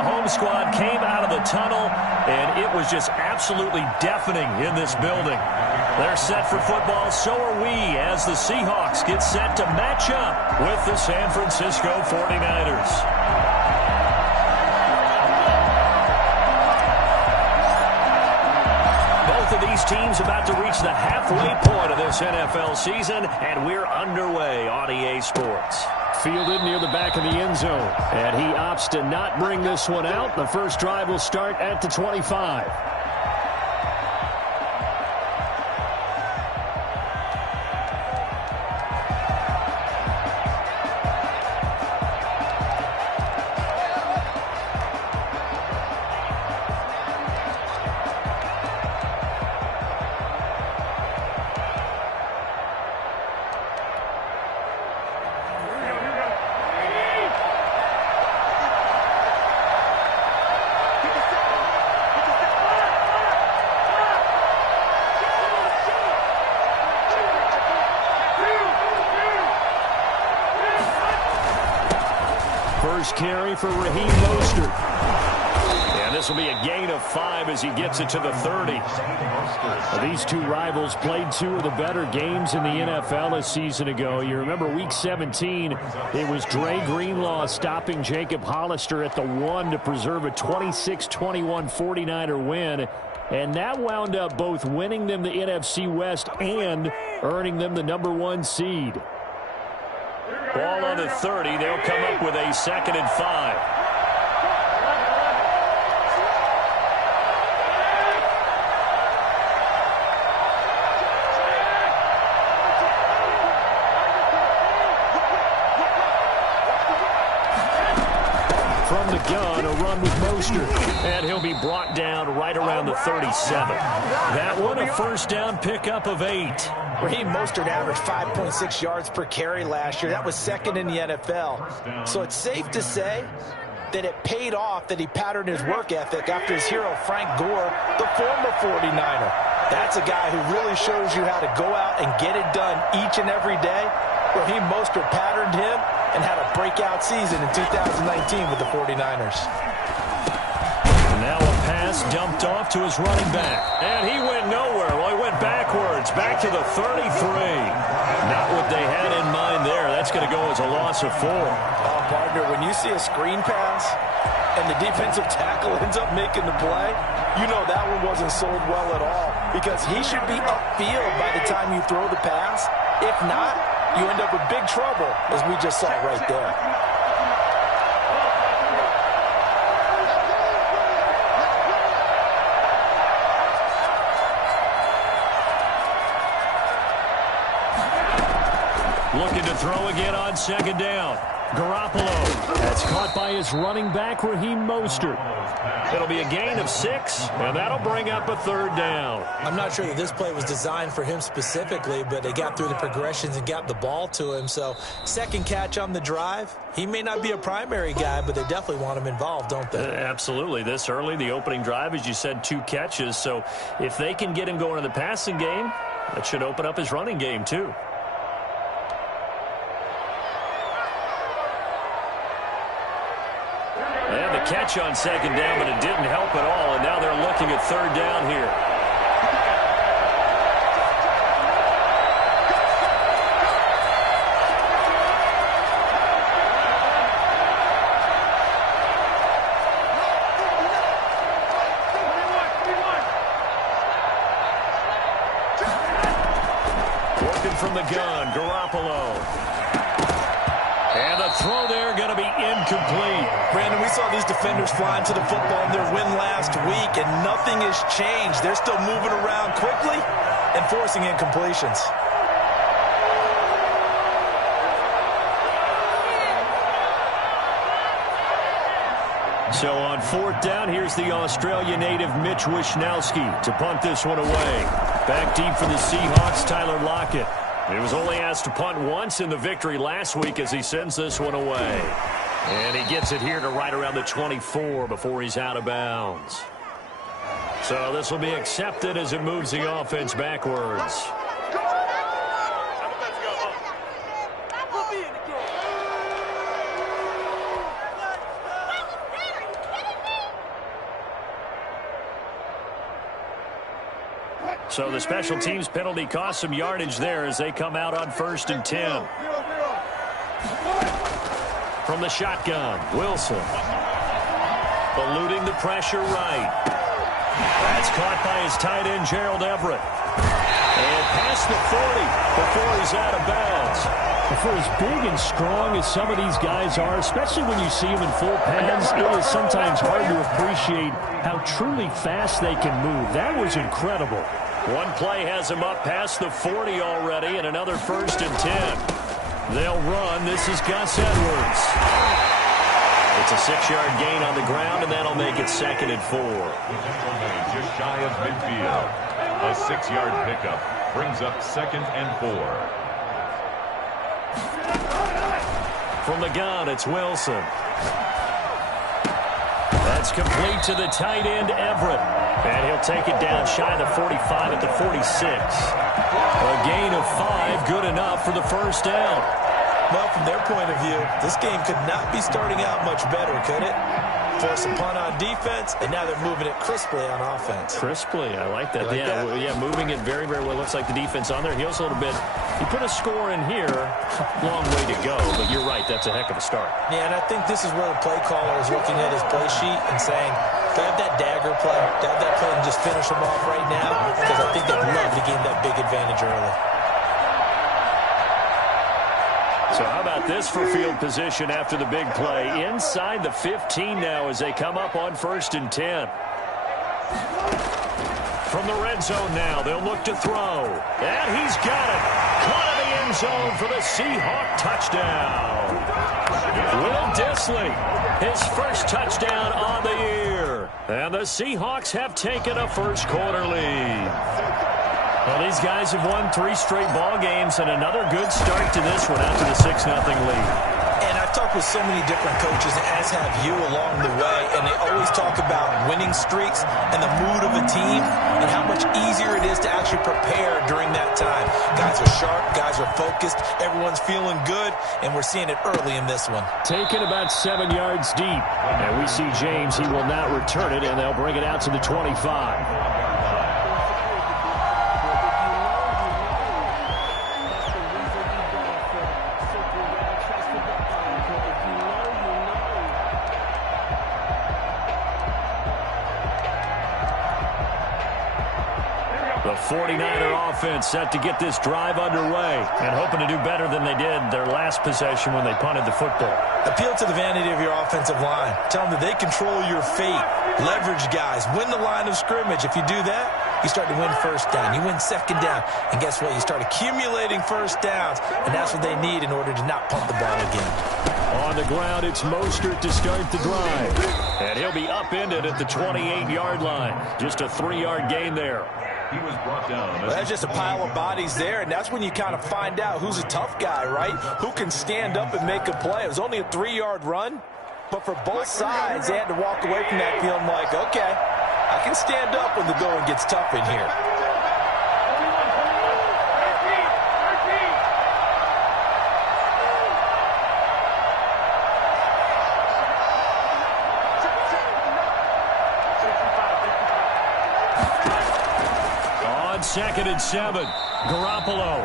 the home squad came out of the tunnel, and it was just absolutely deafening in this building. They're set for football, so are we, as the Seahawks get set to match up with the San Francisco 49ers. Both of these teams about to reach the halfway point of this NFL season, and we're underway on EA Sports. Fielded near the back of the end zone, and he opts to not bring this one out. The first drive will start at the 25. First carry for Raheem Mostert. And this will be a gain of 5 as he gets it to the 30. Well, these two rivals played two of the better games in the NFL a season ago. You remember Week 17, it was Dre Greenlaw stopping Jacob Hollister at the 1 to preserve a 26-21 49er win. And that wound up both winning them the NFC West and earning them the #1 seed. Ball on the 30. They'll come up with a 2nd and 5. From the gun, a run with Mostert. And he'll be brought down right around the 37. That one, a first down pickup of 8. Raheem Mostert averaged 5.6 yards per carry last year. That was 2nd in the NFL. So it's safe to say that it paid off that he patterned his work ethic after his hero Frank Gore, the former 49er. That's a guy who really shows you how to go out and get it done each and every day. Raheem Mostert patterned him and had a breakout season in 2019 with the 49ers. Now a pass dumped off to his running back. And he went nowhere. Well, he went backwards, back to the 33. Not what they had in mind there. That's going to go as a loss of 4. Oh, partner, when you see a screen pass and the defensive tackle ends up making the play, you know that one wasn't sold well at all, because he should be upfield by the time you throw the pass. If not, you end up with big trouble, as we just saw right there. Looking to throw again on 2nd down. Garoppolo. That's caught by his running back, Raheem Mostert. It'll be a gain of 6, and that'll bring up a 3rd down. I'm not sure that this play was designed for him specifically, but they got through the progressions and got the ball to him. So, 2nd catch on the drive. He may not be a primary guy, but they definitely want him involved, don't they? Absolutely. This early, the opening drive, as you said, 2 catches. So, if they can get him going in the passing game, that should open up his running game, too. And the catch on 2nd down, but it didn't help at all, and now they're looking at 3rd down here. Working from the gun, Garoppolo. And the throw there going to be incomplete. Brandon, we saw these defenders flying to the football in their win last week, and nothing has changed. They're still moving around quickly and forcing incompletions. So on 4th down, here's the Australia native Mitch Wishnowsky to punt this one away. Back deep for the Seahawks, Tyler Lockett. He was only asked to punt once in the victory last week as he sends this one away. And he gets it here to right around the 24 before he's out of bounds. So this will be accepted as it moves the offense backwards. So the special teams penalty cost some yardage there as they come out on 1st and 10. From the shotgun, Wilson. Eluding the pressure right. That's caught by his tight end, Gerald Everett. And past the 40 before he's out of bounds. For as big and strong as some of these guys are, especially when you see them in full pads, it is sometimes hard to appreciate how truly fast they can move. That was incredible. One play has him up past the 40 already, and another 1st and 10. They'll run. This is Gus Edwards. It's a 6-yard gain on the ground, and that'll make it 2nd and 4. Just shy of midfield. A 6-yard pickup brings up 2nd and 4. From the gun, it's Wilson. That's complete to the tight end, Everett. And he'll take it down shy of the 45 at the 46. A gain of 5, good enough for the 1st down. Well, from their point of view, this game could not be starting out much better, could it? Force a punt on defense, and now they're moving it crisply on offense. Crisply, I like that. Like that? Yeah, moving it very, very well. Looks like the defense on their heels a little bit. You put a score in here, long way to go, but you're right, that's a heck of a start. Yeah, and I think this is where the play caller is looking at his play sheet and saying, grab that dagger play, grab that play and just finish them off right now, because I think they'd love to gain that big advantage early. So how about this for field position after the big play? Inside the 15 now as they come up on 1st and 10. From the red zone now, they'll look to throw. And he's got it. Caught in the end zone for the Seahawk touchdown. Will Dissly, his first touchdown on the year. And the Seahawks have taken a first quarter lead. Well, these guys have won 3 straight ball games, and another good start to this one after the 6-0 lead. And I've talked with so many different coaches, as have you along the way, and they always talk about winning streaks and the mood of a team and how much easier it is to actually prepare during that time. Guys are sharp, guys are focused, everyone's feeling good, and we're seeing it early in this one. Taken about 7 yards deep. And we see James, he will not return it, and they'll bring it out to the 25. The 49er offense set to get this drive underway and hoping to do better than they did their last possession when they punted the football. Appeal to the vanity of your offensive line. Tell them that they control your fate. Leverage guys. Win the line of scrimmage. If you do that, you start to win 1st down. You win 2nd down. And guess what? You start accumulating 1st downs. And that's what they need in order to not punt the ball again. On the ground, it's Mostert to start the drive. And he'll be upended at the 28-yard line. Just a 3-yard gain there. He was brought down. Well, that's just a pile of bodies there, and that's when you kind of find out who's a tough guy, right? Who can stand up and make a play. It was only a 3-yard run, but for both sides, they had to walk away from that feeling like, okay, I can stand up when the going gets tough in here. On 2nd and 7, Garoppolo.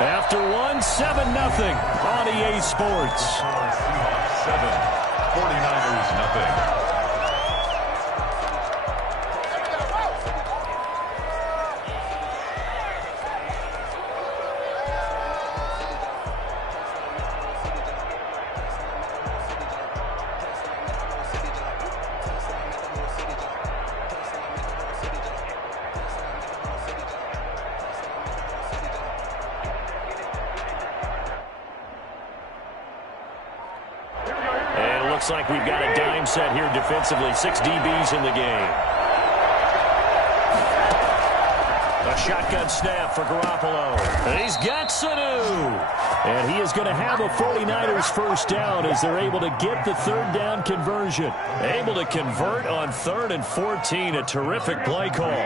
After 7-0 on EA Sports. 7, 49ers nothing. Looks like we've got a dime set here defensively. 6 DBs in the game. A shotgun snap for Garoppolo. And he's got Sanu. And he is going to have a 49ers first down as they're able to get the 3rd down conversion. Able to convert on 3rd and 14. A terrific play call.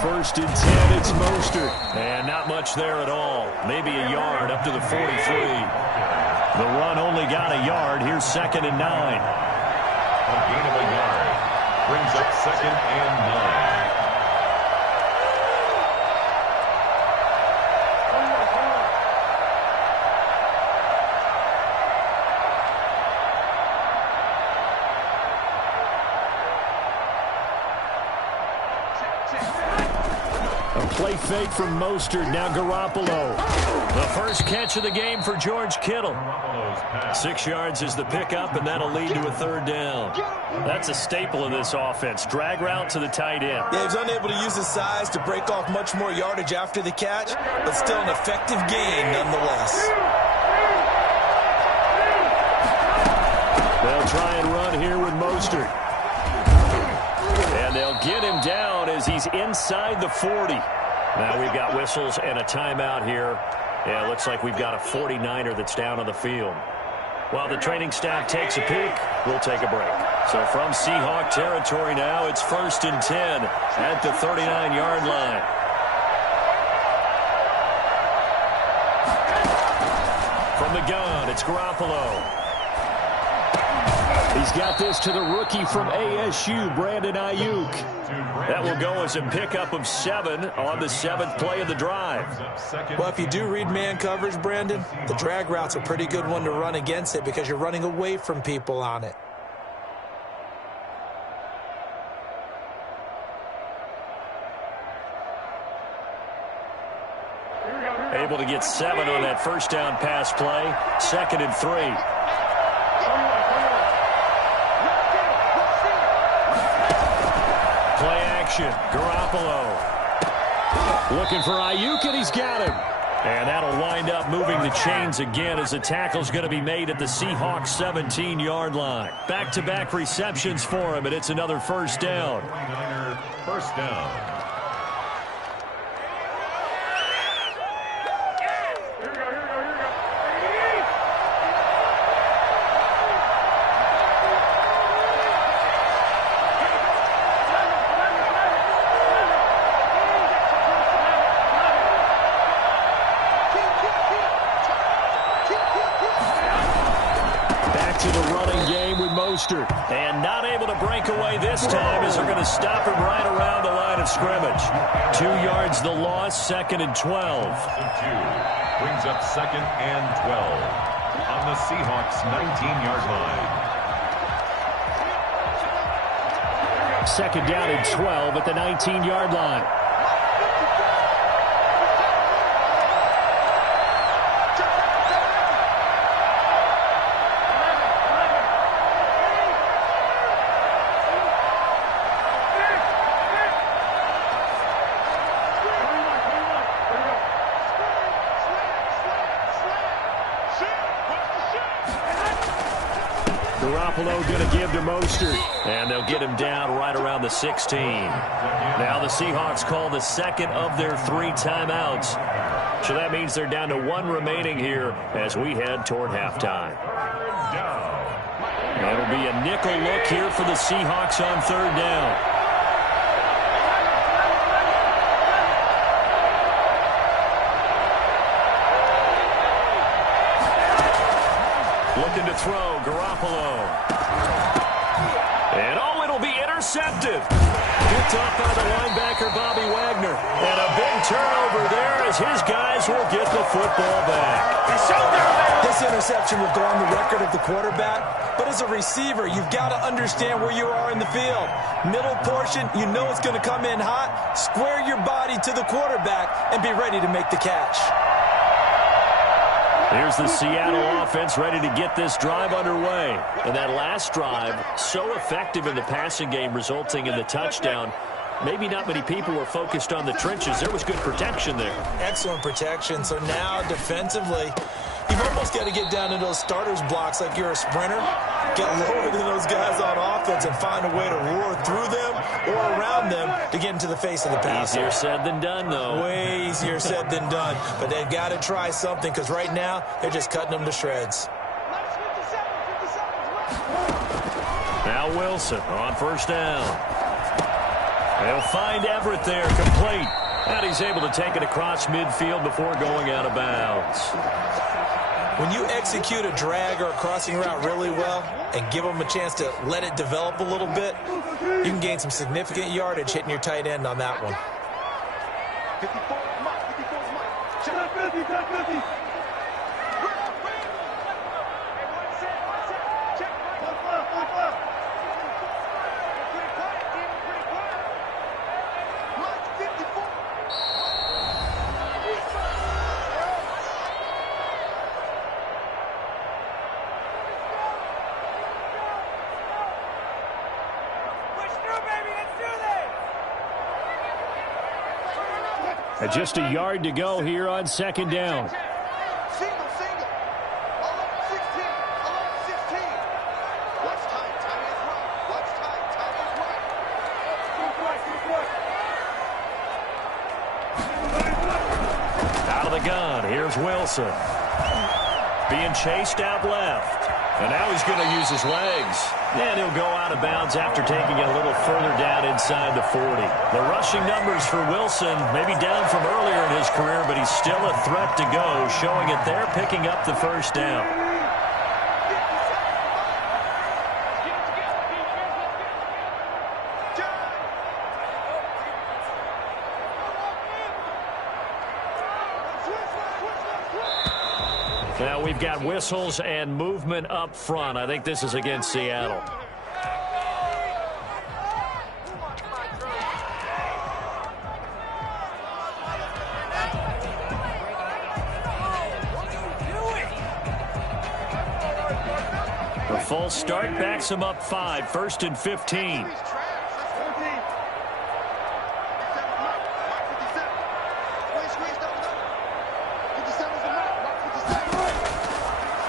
first and 10, it's Mostert. And not much there at all. Maybe a yard up to the 43. The run only got a yard. Here's 2nd and 9. A gain of a yard brings up 2nd and 9. Play fake from Mostert. Now Garoppolo. The first catch of the game for George Kittle. 6 yards is the pickup, and that'll lead to a 3rd down. That's a staple of this offense. Drag route to the tight end. Yeah, he was unable to use his size to break off much more yardage after the catch, but still an effective gain nonetheless. They'll try and run here with Mostert. And they'll get him down as he's inside the 40. Now we've got whistles and a timeout here. Yeah, it looks like we've got a 49er that's down on the field. While the training staff takes a peek, we'll take a break. So from Seahawk territory now, it's 1st and 10 at the 39-yard line. From the gun, it's Garoppolo. He's got this to the rookie from ASU, Brandon Ayuk. That will go as a pickup of 7 on the 7th play of the drive. Well, if you do read man coverage, Brandon, the drag route's a pretty good one to run against it because you're running away from people on it. Able to get 7 on that first down pass play. 2nd and 3. Garoppolo looking for Ayuk, and he's got him. And that'll wind up moving the chains again as the tackle's going to be made at the Seahawks 17-yard line. Back-to-back receptions for him, and it's another 1st down. 1st down. And not able to break away this time as they're going to stop him right around the line of scrimmage. 2 yards the loss, 2nd and 12. Brings up 2nd and 12 on the Seahawks 19-yard line. 2nd down and 12 at the 19-yard line. Garoppolo going to give to Mostert, and they'll get him down right around the 16. Now the Seahawks call the 2nd of their 3 timeouts. So that means they're down to 1 remaining here as we head toward halftime. That'll be a nickel look here for the Seahawks on 3rd down. Looking to throw, Garoppolo. And it'll be intercepted. Picked off by the linebacker, Bobby Wagner. And a big turnover there as his guys will get the football back. This interception will go on the record of the quarterback, but as a receiver, you've got to understand where you are in the field. Middle portion, you know it's going to come in hot. Square your body to the quarterback and be ready to make the catch. Here's the Seattle offense ready to get this drive underway. And that last drive, so effective in the passing game, resulting in the touchdown. Maybe not many people were focused on the trenches. There was good protection there. Excellent protection. So now defensively, you've almost got to get down to those starters blocks like you're a sprinter. Get lower than those guys on offense and find a way to roar through them or around them to get into the face of the passer. Easier said than done, though. Way easier said than done. But they've got to try something because right now they're just cutting them to shreds. Now Wilson on 1st down. They'll find Everett there, complete. And he's able to take it across midfield before going out of bounds. When you execute a drag or a crossing route really well and give them a chance to let it develop a little bit, you can gain some significant yardage hitting your tight end on that one. And just a yard to go here on second down. Single. 16. Watch time. Time is right. Watch time. Time is right. Out of the gun. Here's Wilson. Being chased out left. And now he's going to use his legs. And he'll go out of bounds after taking it a little further down inside the 40. The rushing numbers for Wilson, maybe down from earlier in his career, but he's still a threat to go, showing it there, picking up the first down. Now we've got whistles and movement up front. I think this is against Seattle. The full start backs him up 5, 1st and 15.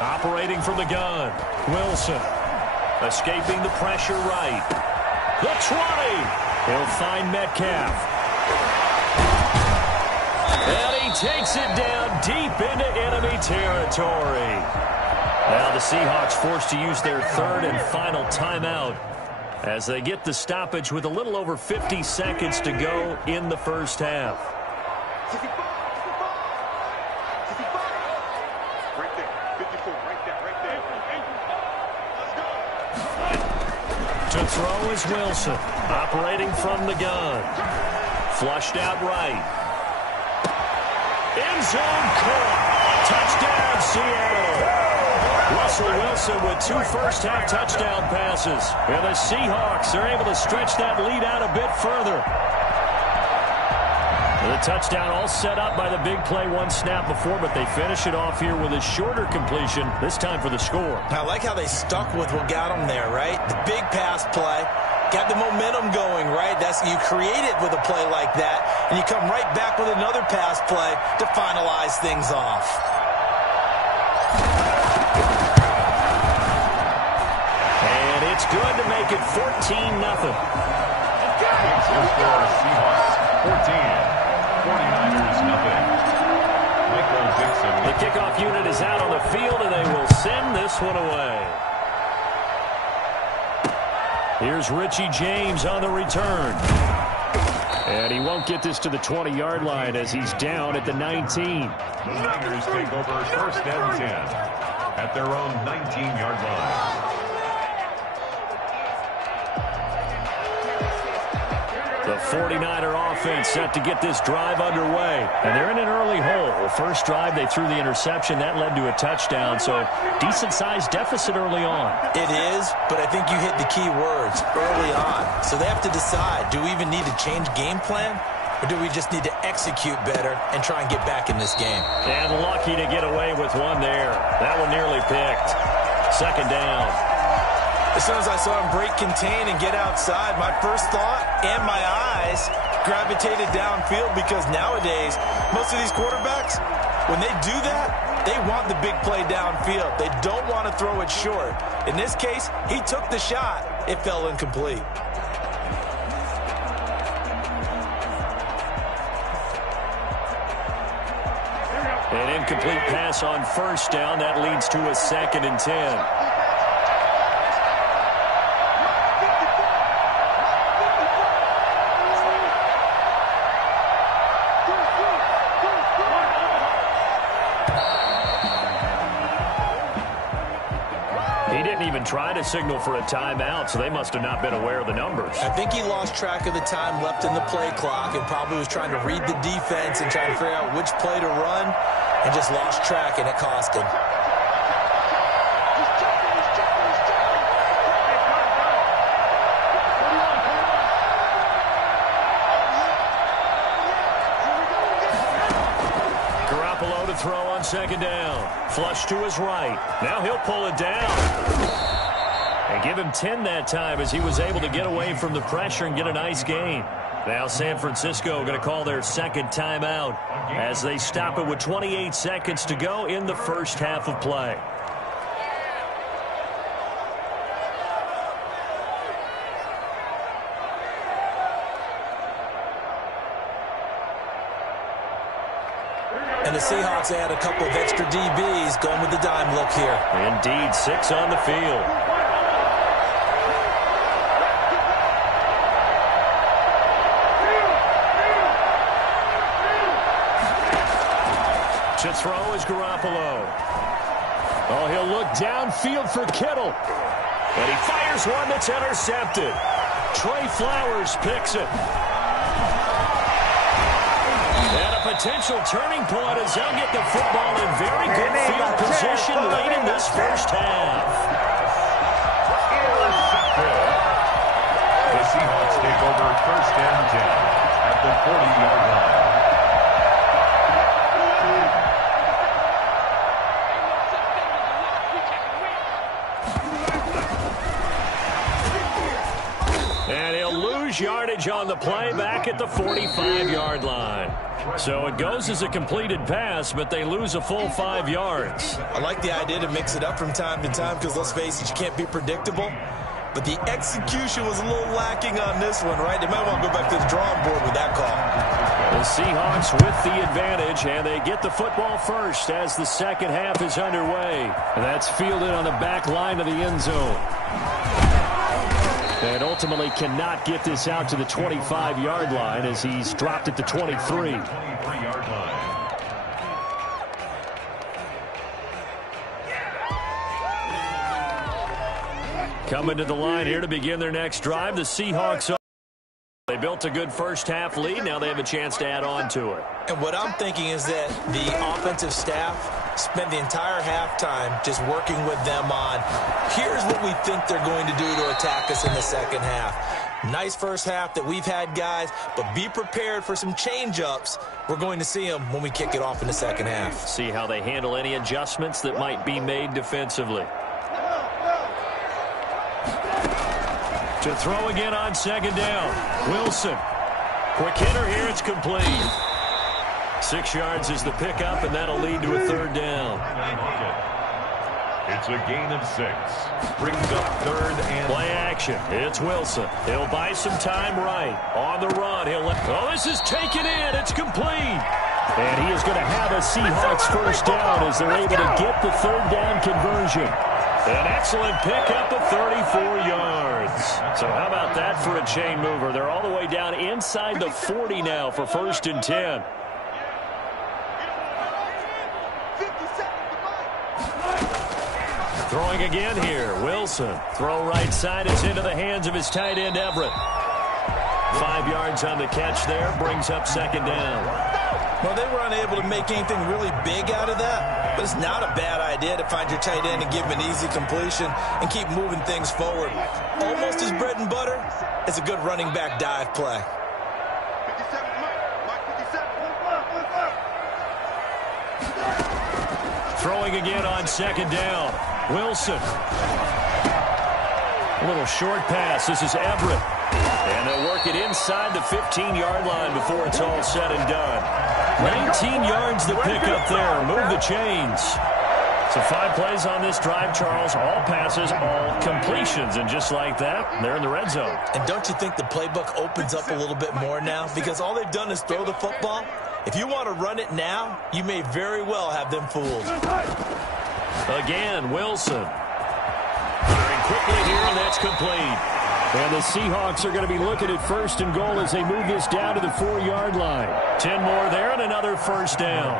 Operating from the gun. Wilson escaping the pressure right. The 20. He'll find Metcalf. And he takes it down deep into enemy territory. Now the Seahawks forced to use their 3rd and final timeout as they get the stoppage with a little over 50 seconds to go in the first half. To throw is Wilson, operating from the gun. Flushed out right. End zone caught. Touchdown, Seattle. Russell Wilson with 2 first-half touchdown passes. And the Seahawks are able to stretch that lead out a bit further. The touchdown all set up by the big play 1 snap before, but they finish it off here with a shorter completion, this time for the score. I like how they stuck with what got them there, right? The big pass play, got the momentum going, right? You create it with a play like that, and you come right back with another pass play to finalize things off. And it's good to make it 14-0. Seahawks 14. 49ers nothing. Michael Dixon. The kickoff unit is out on the field, and they will send this one away. Here's Richie James on the return. And he won't get this to the 20-yard line as he's down at the 19. The Niners take over 1st and 10 at their own 19-yard line. The 49er offense set to get this drive underway. And they're in an early hole. The first drive, they threw the interception. That led to a touchdown. So decent-sized deficit early on. It is, but I think you hit the key words early on. So they have to decide, do we even need to change game plan? Or do we just need to execute better and try and get back in this game? And lucky to get away with one there. That one nearly picked. 2nd down. As soon as I saw him break contain and get outside, my first thought and my eyes gravitated downfield, because nowadays, most of these quarterbacks, when they do that, they want the big play downfield. They don't want to throw it short. In this case, he took the shot. It fell incomplete. An incomplete pass on 1st down. That leads to a 2nd and 10. tried to signal for a timeout, so they must have not been aware of the numbers. I think he lost track of the time left in the play clock and probably was trying to read the defense and trying to figure out which play to run and just lost track, and it cost him. Throw on second down. Flush to his right. Now he'll pull it down. And give him 10 that time as he was able to get away from the pressure and get a nice gain. Now San Francisco going to call their second timeout as they stop it with 28 seconds to go in the first half of play. And the Seahawks add a couple of extra DBs going with the dime look here. Indeed, 6 on the field. To throw is Garoppolo. Oh, he'll look downfield for Kittle. And he fires one that's intercepted. Trey Flowers picks it. And a potential turning point as they'll get the football in very good field position late in this first half. The Seahawks take over first and 10 at the 40-yard line. And he'll lose yardage on the play back at the 45-yard line. So it goes as a completed pass, but they lose a full 5 yards. I like the idea to mix it up from time to time because, let's face it, you can't be predictable. But the execution was a little lacking on this one, right? They might want to go back to the drawing board with that call. The Seahawks with the advantage, and they get the football first as the second half is underway. That's fielded on the back line of the end zone. And ultimately cannot get this out to the 25-yard line as he's dropped at the 23. Coming to the line here to begin their next drive, the Seahawks. They built a good first half lead. Now they have a chance to add on to it. And what I'm thinking is that the offensive staff spent the entire halftime just working with them on, here's what we think they're going to do to attack us in the second half. Nice first half that we've had, guys, but be prepared for some change-ups. We're going to see them when we kick it off in the second half. See how they handle any adjustments that might be made defensively. To throw again on second down. Wilson. Quick hitter here. It's complete. 6 yards is the pickup, and that'll lead to a third down. It's a gain of 6. Brings up third and... Play action. It's Wilson. He'll buy some time right. On the run. Oh, this is taken in. It's complete. And he is going to have a Seahawks first down as they're able to get the third down conversion. An excellent pickup of 34 yards. So how about that for a chain mover? They're all the way down inside the 40 now for first and 10. Throwing again here. Wilson. Throw right side. It's into the hands of his tight end, Everett. 5 yards on the catch there. Brings up second down. Well, they were unable to make anything really big out of that, but it's not a bad idea to find your tight end and give him an easy completion and keep moving things forward. Almost as bread and butter is a good running back dive play. Throwing again on second down. Wilson. A little short pass. This is Everett. And they'll work it inside the 15-yard line before it's all said and done. 19 yards the pickup there. Move the chains. So 5 plays on this drive, Charles. All passes, all completions. And just like that, they're in the red zone. And don't you think the playbook opens up a little bit more now? Because all they've done is throw the football. If you want to run it now, you may very well have them fooled. Again, Wilson. Firing quickly here, and that's complete. And the Seahawks are going to be looking at first and goal as they move this down to the 4-yard line. 10 more there and another first down.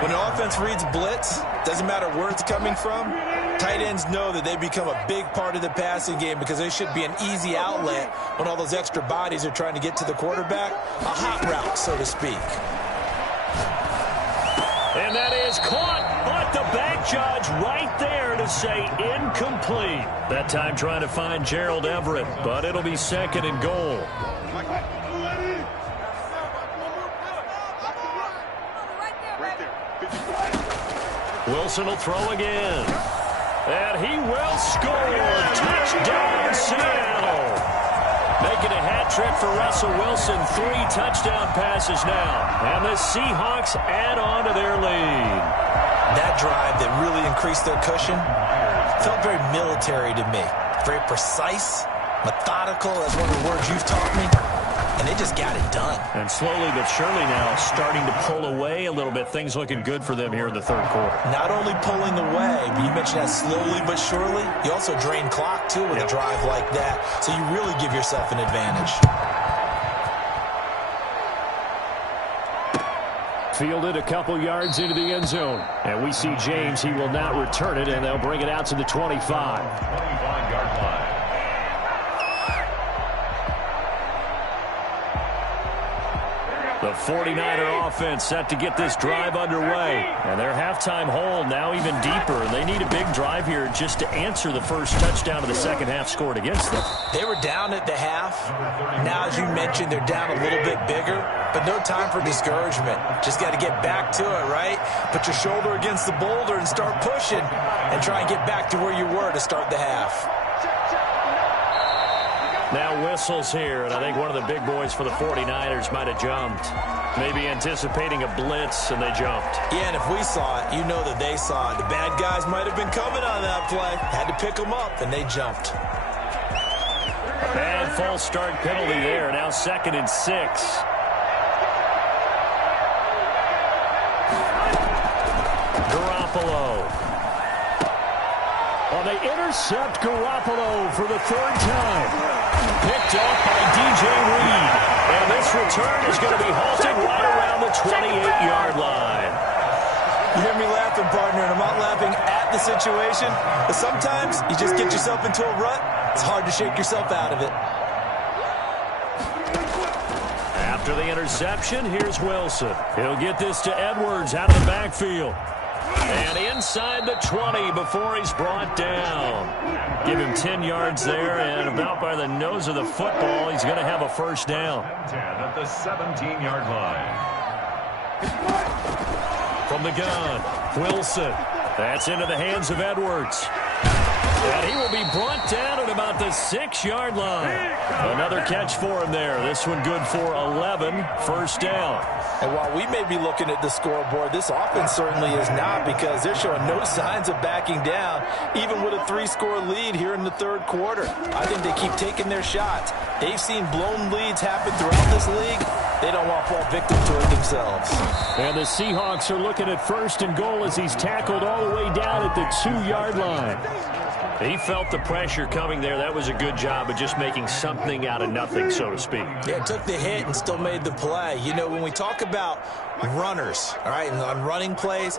When an offense reads blitz, doesn't matter where it's coming from, Tight ends know that they become a big part of the passing game because they should be an easy outlet when all those extra bodies are trying to get to the quarterback. A hot route, so to speak. And that is caught, but the back judge right there to say incomplete. That time trying to find Gerald Everett, but it'll be 2nd and goal. Wilson will throw again. And he will score. Touchdown, Seattle. Making a hat trick for Russell Wilson. 3 touchdown passes now. And the Seahawks add on to their lead. That drive that really increased their cushion felt very military to me. Very precise, methodical. That's one of the words you've taught me. And they just got it done. And slowly but surely now starting to pull away a little bit. Things looking good for them here in the 3rd quarter. Not only pulling away, but you mentioned that slowly but surely. You also drain clock, too, with a drive like that. So you really give yourself an advantage. Fielded a couple yards into the end zone. And we see James. He will not return it, and they'll bring it out to the 25. 25-yard line. The 49er offense set to get this drive underway. And their halftime hole now even deeper. And they need a big drive here just to answer the first touchdown of the second half scored against them. They were down at the half. Now, as you mentioned, they're down a little bit bigger. But no time for discouragement. Just got to get back to it, right? Put your shoulder against the boulder and start pushing. And try and get back to where you were to start the half. Now whistles here, and I think one of the big boys for the 49ers might have jumped. Maybe anticipating a blitz, and they jumped. Yeah, and if we saw it, you know that they saw it. The bad guys might have been coming on that play. Had to pick them up, and they jumped. A bad false start penalty there. Now 2nd and 6. Garoppolo. Well, they intercept Garoppolo for the 3rd time. Picked off by DJ Reed. And this return is going to be halted right around the 28-yard line. You hear me laughing, partner, and I'm not laughing at the situation. But sometimes you just get yourself into a rut. It's hard to shake yourself out of it. After the interception, here's Wilson. He'll get this to Edwards out of the backfield. And inside the 20 before he's brought down. Give him 10 yards there, and about by the nose of the football, he's going to have a first down. 10 at the 17-yard line. From the gun, Wilson. That's into the hands of Edwards. And he will be brought down at about the 6-yard line. Another catch for him there. This one good for 11, first down. And while we may be looking at the scoreboard, this offense certainly is not, because they're showing no signs of backing down, even with a 3-score lead here in the 3rd quarter. I think they keep taking their shots. They've seen blown leads happen throughout this league. They don't want to fall victim to it themselves. And the Seahawks are looking at 1st and goal as he's tackled all the way down at the 2-yard line. He felt the pressure coming there. That was a good job of just making something out of nothing, so to speak. Yeah, took the hit and still made the play. You know, when we talk about runners, all right, and on running plays,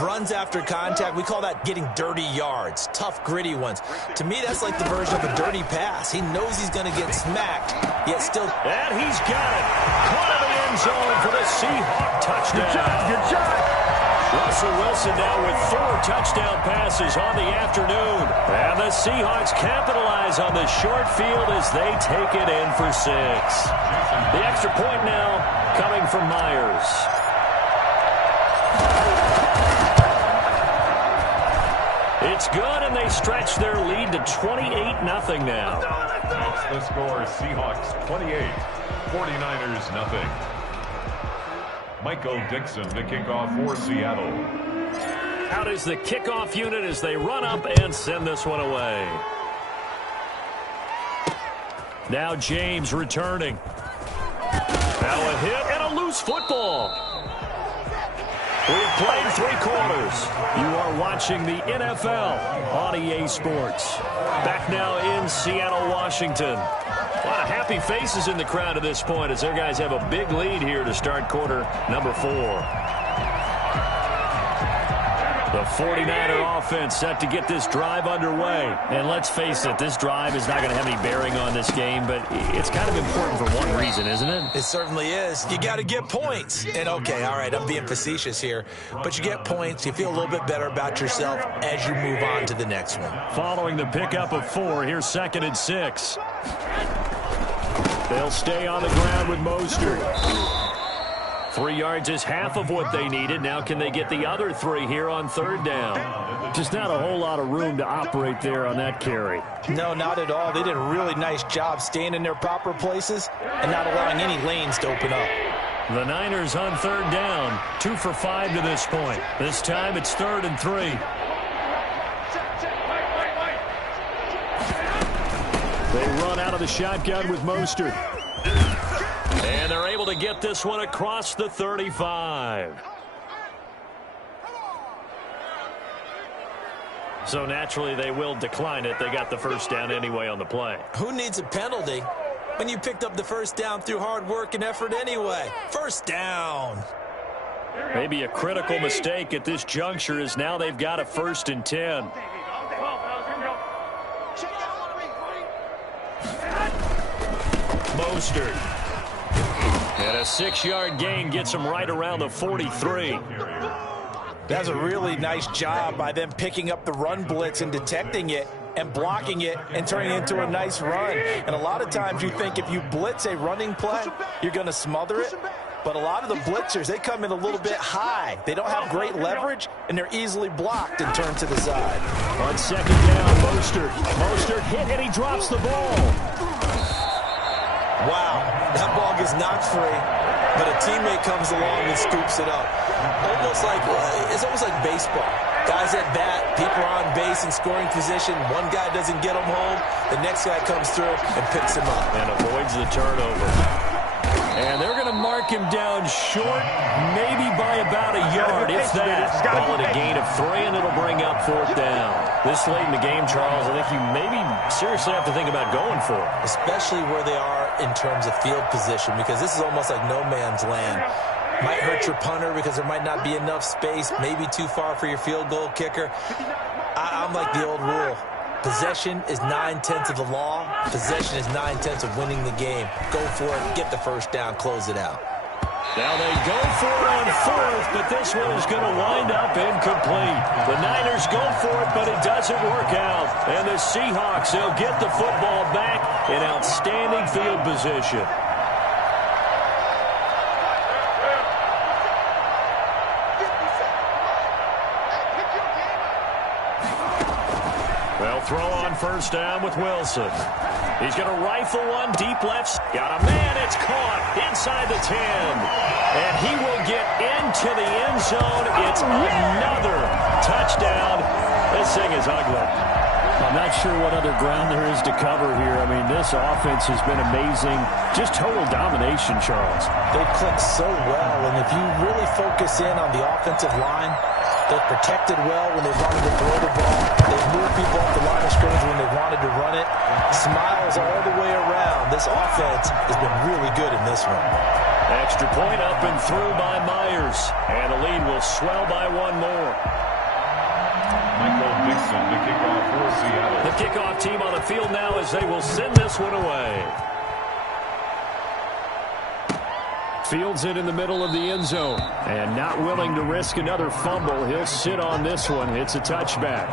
runs after contact, we call that getting dirty yards, tough, gritty ones. To me, that's like the version of a dirty pass. He knows he's going to get smacked, yet still... And he's got it. Caught in the end zone for the Seahawk touchdown. Good job. Russell Wilson now with 4 touchdown passes on the afternoon. And the Seahawks capitalize on the short field as they take it in for 6. The extra point now coming from Myers. It's good, and they stretch their lead to 28-0 now. That's the score. Seahawks 28, 49ers nothing. Michael Dixon to kick off for Seattle. Out is the kickoff unit as they run up and send this one away. Now James returning. Now a hit and a loose football. We've played 3 quarters. You are watching the NFL on EA Sports. Back now in Seattle, Washington. A lot of happy faces in the crowd at this point as their guys have a big lead here to start quarter number 4. The 49er offense set to get this drive underway. And let's face it, this drive is not going to have any bearing on this game, but it's kind of important for one reason, isn't it? It certainly is. You got to get points. And, okay, all right, I'm being facetious here, but you get points. You feel a little bit better about yourself as you move on to the next one. Following the pickup of 4, here's 2nd and 6. They'll stay on the ground with Mostert. 3 yards is half of what they needed. Now can they get the other 3 here on 3rd down? Just not a whole lot of room to operate there on that carry. No, not at all. They did a really nice job staying in their proper places and not allowing any lanes to open up. The Niners on 3rd down. 2 for 5 to this point. This time it's 3rd and 3. They run out of the shotgun with Mostert. And they're able to get this one across the 35. So naturally they will decline it. They got the first down anyway on the play. Who needs a penalty when you picked up the first down through hard work and effort anyway? First down. Maybe a critical mistake at this juncture is now they've got a 1st and 10. Mostert. And a 6-yard gain gets him right around the 43. That's a really nice job by them picking up the run blitz and detecting it and blocking it and turning it into a nice run. And a lot of times you think if you blitz a running play, you're going to smother it. But a lot of the blitzers, they come in a little bit high. They don't have great leverage, and they're easily blocked and turned to the side. On 2nd down, Mostert hit, and he drops the ball. Wow, that ball gets knocked free, but a teammate comes along and scoops it up. It's almost like baseball. Guys at bat, people are on base in scoring position. One guy doesn't get them home. The next guy comes through and picks him up. And avoids the turnover. And they're going to mark him down short, maybe by about a yard, if that. Call it a gain of 3, and it'll bring up 4th down. This late in the game, Charles, I think you maybe seriously have to think about going for it. Especially where they are in terms of field position, because this is almost like no man's land. Might hurt your punter because there might not be enough space, maybe too far for your field goal kicker. I'm like the old rule. Possession is 9/10 of the law. Possession is 9/10 of winning the game. Go for it, get the first down, close it out. Now they go for it on 4th, but this one is going to wind up incomplete. The Niners go for it, but it doesn't work out. And the Seahawks, they'll get the football back in outstanding field position. They'll throw on 1st down with Wilson. He's going to rifle one deep left. Got a man. It's caught inside the 10. And he will get into the end zone. It's another touchdown. This thing is ugly. I'm not sure what other ground there is to cover here. I mean, this offense has been amazing. Just total domination, Charles. They click so well, and if you really focus in on the offensive line, they've protected well when they wanted to throw the ball. They've moved people off the line of scrimmage when they wanted to run it. Smiles all the way around. This offense has been really good in this one. Extra point up and through by Myers. And the lead will swell by 1 more. Michael Dixon to kick off for Seattle. The kickoff team on the field now as they will send this one away. Fields it in the middle of the end zone. And not willing to risk another fumble. He'll sit on this one. It's a touchback.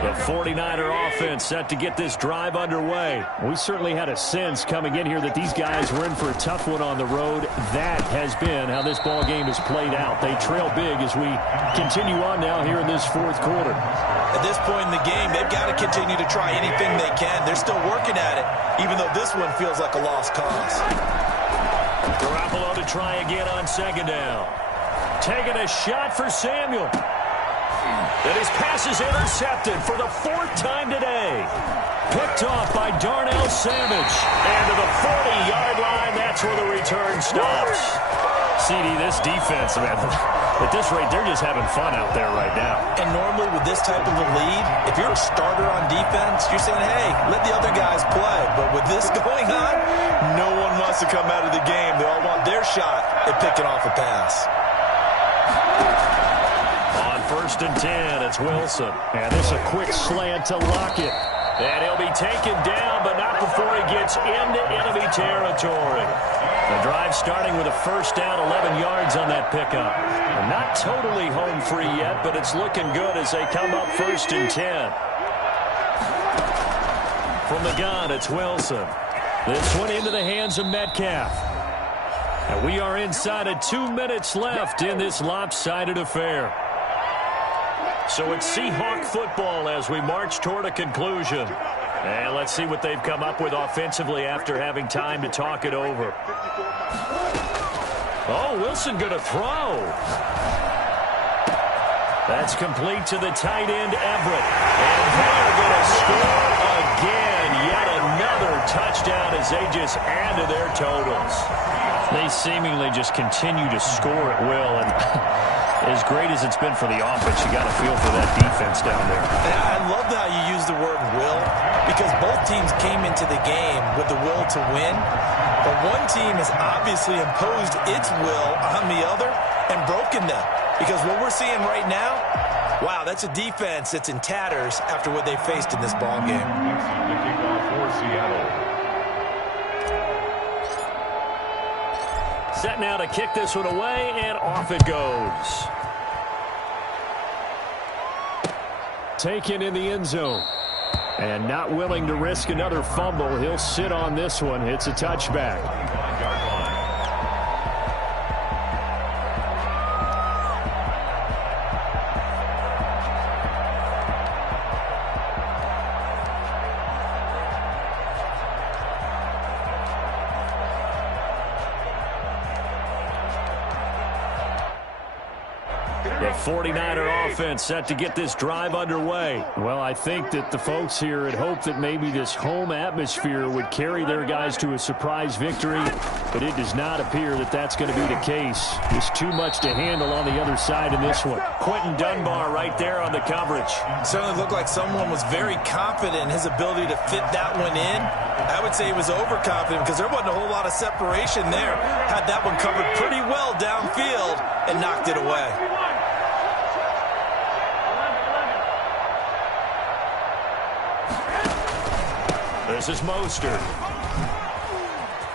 The 49er offense set to get this drive underway. We certainly had a sense coming in here that these guys were in for a tough one on the road. That has been how this ball game has played out. They trail big as we continue on now here in this 4th quarter. At this point in the game, they've got to continue to try anything they can. They're still working at it, even though this one feels like a lost cause. Garoppolo to try again on 2nd down. Taking a shot for Samuel. And his pass is intercepted for the 4th time today. Picked off by Darnell Savage. And to the 40-yard line, that's where the return stops. CD, this defense, man, at this rate, they're just having fun out there right now. And normally with this type of a lead, if you're a starter on defense, you're saying, hey, let the other guys play. But with this going on, no one wants to come out of the game. They all want their shot at picking off a pass. On 1st and 10, it's Wilson. And this is a quick slant to Lockett. And he'll be taken down, but not before he gets into enemy territory. The drive starting with a first down, 11 yards on that pickup. And not totally home free yet, but it's looking good as they come up 1st and 10. From the gun, it's Wilson. This one into the hands of Metcalf. And we are inside of 2 minutes left in this lopsided affair. So it's Seahawk football as we march toward a conclusion. And let's see what they've come up with offensively after having time to talk it over. Oh, Wilson going to throw. That's complete to the tight end, Everett. And they're going to score again. Yet another touchdown as they just add to their totals. They seemingly just continue to score at will. And as great as it's been for the offense, you got to feel for that defense down there. I love how you use the word will, because both teams came into the game with the will to win. But one team has obviously imposed its will on the other and broken them. Because what we're seeing right now, wow, that's a defense that's in tatters after what they faced in this ball game. The kickoff for Seattle. Set now to kick this one away, and off it goes. Taken in the end zone. And not willing to risk another fumble. He'll sit on this one. It's a touchback. 5-yard line. The 49er offense set to get this drive underway. Well, I think that the folks here had hoped that maybe this home atmosphere would carry their guys to a surprise victory, but it does not appear that that's going to be the case. Just too much to handle on the other side in this one. Quentin Dunbar right there on the coverage. Certainly looked like someone was very confident in his ability to fit that one in. I would say he was overconfident because there wasn't a whole lot of separation there. Had that one covered pretty well downfield and knocked it away. This is Mostert.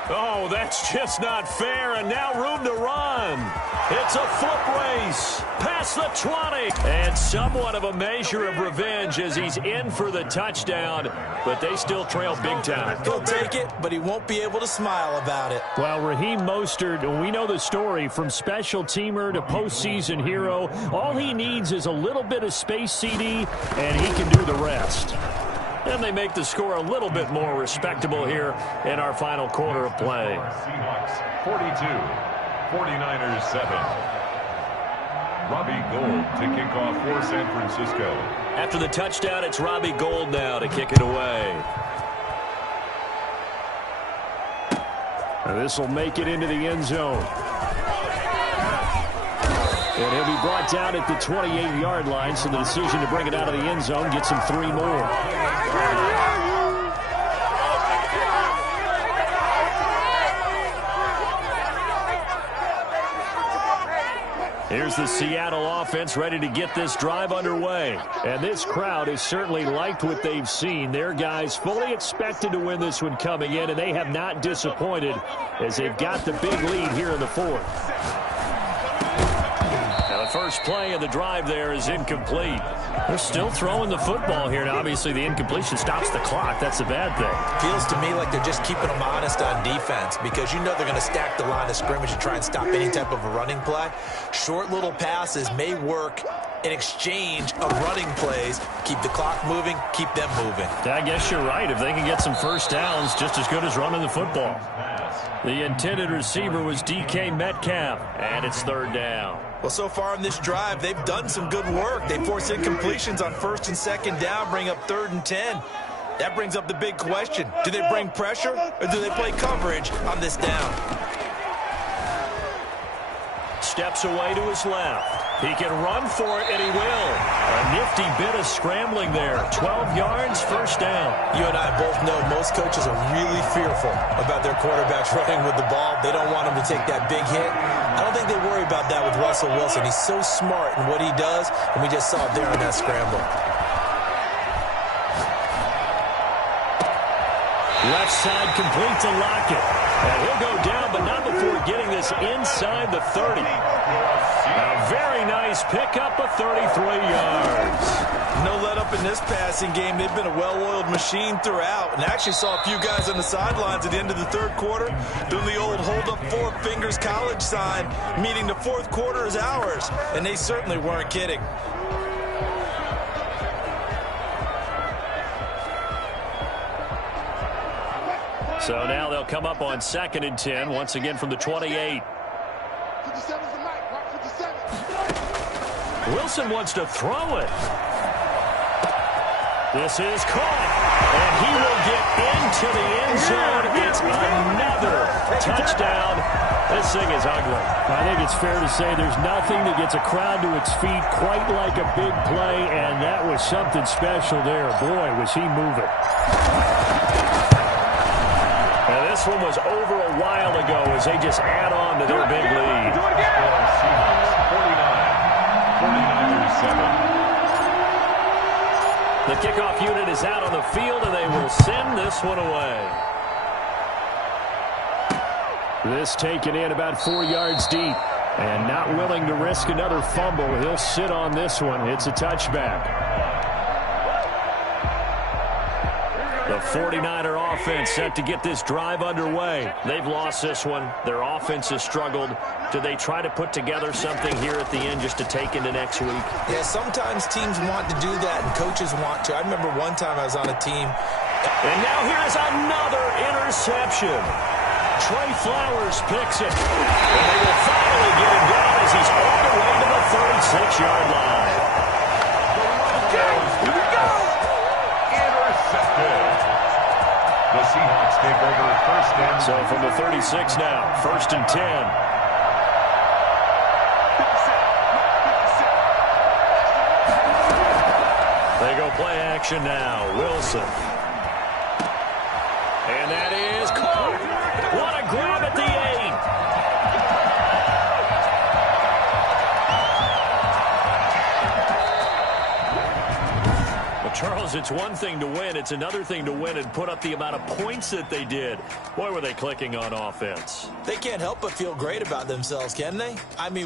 Oh, that's just not fair, and now room to run. It's a foot race past the 20. And somewhat of a measure of revenge as he's in for the touchdown, but they still trail big time. He'll take it, but he won't be able to smile about it. Well, Raheem Mostert, we know the story, from special teamer to postseason hero. All he needs is a little bit of space, CD, and he can do the rest. And they make the score a little bit more respectable here in our final quarter of play. Seahawks 42, 49ers 7. Robbie Gould to kick off for San Francisco. After the touchdown, it's Robbie Gould now to kick it away. And this will make it into the end zone. And he'll be brought down at the 28-yard line, so the decision to bring it out of the end zone gets him 3 more. Here's the Seattle offense ready to get this drive underway. And this crowd has certainly liked what they've seen. Their guys fully expected to win this one coming in, and they have not disappointed as they've got the big lead here in the fourth. First play of the drive there is incomplete. They're still throwing the football here. Now, obviously, the incompletion stops the clock. That's a bad thing. Feels to me like they're just keeping them honest on defense because you know they're going to stack the line of scrimmage and try and stop any type of a running play. Short little passes may work in exchange of running plays. Keep the clock moving, keep them moving. I guess you're right. If they can get some first downs, just as good as running the football. The intended receiver was DK Metcalf, and it's 3rd down. Well, so far in this drive, they've done some good work. They force incompletions on 1st and 2nd down, bring up 3rd and 10. That brings up the big question. Do they bring pressure, or do they play coverage on this down? steps away to his left. He can run for it, and he will. A nifty bit of scrambling there. 12 yards, first down. You and I both know most coaches are really fearful about their quarterbacks running with the ball. They don't want him to take that big hit. I don't think they worry about that with Russell Wilson. He's so smart in what he does, and we just saw it there on that scramble. Left side complete to Lockett. And he'll go down, but not before getting this inside the 30. A very nice pickup of 33 yards. No let up in this passing game. They've been a well-oiled machine throughout. And actually saw a few guys on the sidelines at the end of the third quarter doing the old hold up four fingers college sign, meaning the fourth quarter is ours. And they certainly weren't kidding. So now they'll come up on 2nd and 10, once again from the 28. Wilson wants to throw it. This is caught, and he will get into the end zone. It's another touchdown. This thing is ugly. I think it's fair to say there's nothing that gets a crowd to its feet quite like a big play, and that was something special there. Boy, was he moving. And this one was over a while ago as they just add on to their big lead. Seahawks 49, 49-7. The kickoff unit is out on the field, and they will send this one away. This taken in about 4 yards deep. And not willing to risk another fumble. He'll sit on this one. It's a touchback. The 49er offense set to get this drive underway. They've lost this one. Their offense has struggled. Do they try to put together something here at the end just to take into next week? Yeah, sometimes teams want to do that and coaches want to. I remember one time I was on a team. And now here's another interception. Trey Flowers picks it. And they will finally get him down as he's all the way to the 36-yard line. Here we go. Intercepted. The Seahawks take over first and... So from the 36 now, 1st and 10. They go play action now. Wilson. And that is caught. What a grab at the 8. Well, Charles, it's one thing to win. It's another thing to win and put up the amount of points that they did. Boy, were they clicking on offense. They can't help but feel great about themselves, can they? I mean,